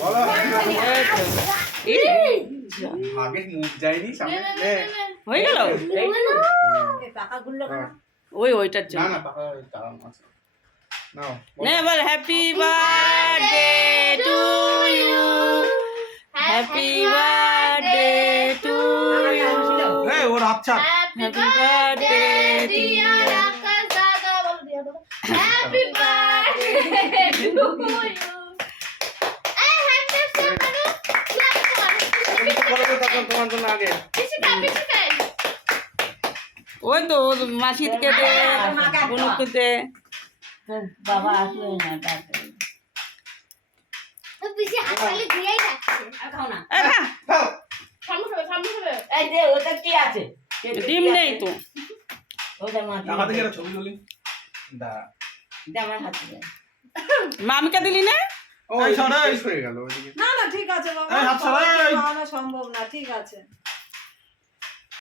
বলো আগে মুখ যায়নি সামনে হয়ে গেল ওইটার না জন্য না পাকা তারাম আছে নাও নে বল happy birthday to you happy birthday to you এই ওর আচ্ছা হ্যাপি বার্থডে ডিয়ার আকাশ দাদা বল দিয়া দাদা হ্যাপি বার্থডে টু ইউ এই হ্যান্ডশেক করো করবো তখন তোমার জন্য আগে পিছিয়ে ওই তো মাসিদকে দে বুনুকে দে বাবা আসবে না তাড়াতাড়ি তো পিছিয়ে হাতলে দিয়েই যাচ্ছে আর খাও না এ খা খাও সামনে হবে এই দে ওটা কি আছে ডিম নেই তো ওটা মা টাকা থেকে একটা ছবি তুলি দা দে আমার হাতে দে মামিকে দিলি না ও এই সরে হয়ে গেল ওইদিকে না না ঠিক আছে বাবা এই হাত সরাই। খাওয়ানো সম্ভব না ঠিক আছে